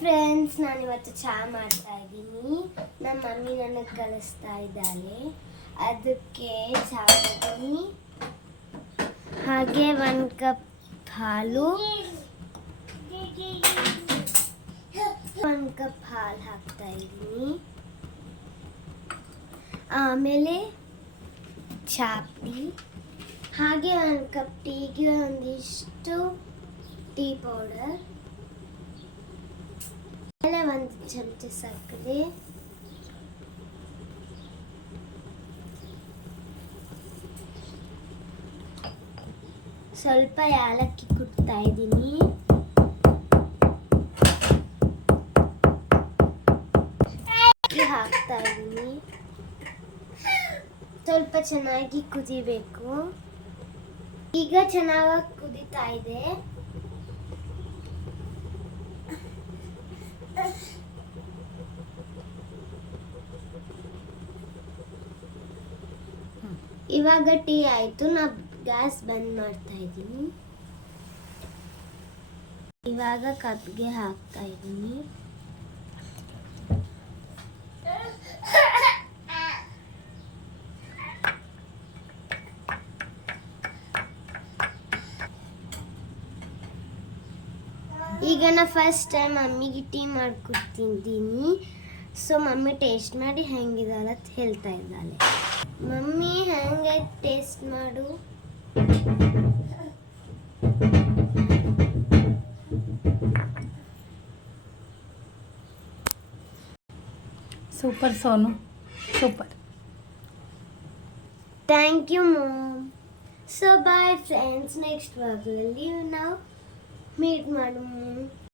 Friends, ನಾನಿವತ್ತು ಚಹಾ ಮಾಡ್ತಾ ಇದ್ದೀನಿ. ನಮ್ಮ ಮಮ್ಮಿ ನನಗೆ ಕಲಿಸ್ತಾ ಇದ್ದಾಳೆ. ಅದಕ್ಕೆ ಚಹಾ ಮಾಡ್ತೀನಿ. ಹಾಗೆ 1 ಕಪ್ ಹಾಲು, 1 ಕಪ್ ಹಾಲು ಹಾಕ್ತಾ ಇದ್ದೀನಿ. ಆಮೇಲೆ ಚಹಾ ಪುಡಿ, ಹಾಗೆ 1 ಕಪ್ ಟೀಗೆ ಒಂದಿಷ್ಟು ಟೀ ಪೌಡರ್, ಆಮೇಲೆ 1 ಚಮಚ ಸಕ್ಕರೆ, ಸ್ವಲ್ಪ ಏಲಕ್ಕಿ ಕುಟ್ತಾ ಇದ್ದೀನಿ. ಹಾಕ್ತಾ ಇದ್ದೀನಿ. ಸ್ವಲ್ಪ ಚೆನ್ನಾಗಿ ಕುದಿಬೇಕು. ಈಗ ಚೆನ್ನಾಗಿ ಕುದೀತಾ ಇದೆ. ಇವಾಗ ಟೀ ಆಯ್ತು. ನಾ ಗ್ಯಾಸ್ ಬಂದ್ ಮಾಡ್ತಾ ಇದ್ದೀನಿ. ಇವಾಗ ಕಪ್ಗೆ ಹಾಕ್ತಾ ಇದ್ದೀನಿ. ಈಗ ನಾ ಫಸ್ಟ್ ಟೈಮ್ ಮಮ್ಮಿಗೆ ಟೀ ಮಾಡ್ಕೊಡ್ತಿದ್ದೀನಿ. ಸೊ ಮಮ್ಮಿ ಟೇಸ್ಟ್ ಮಾಡಿ ಹೆಂಗಿದಾರ ಅಂತ ಹೇಳ್ತಾ ಇದ್ದಾಳೆ. ಮಮ್ಮಿ ಹೆಂಗೈತೆ ಟೇಸ್ಟ್ ಮಾಡು. Super Sonu, super. Thank you mom. So bye friends, next ವ್ಲಾಗಲ್ಲಿ ನಾವು ಮೀಟ್ ಮಾಡೋಣ.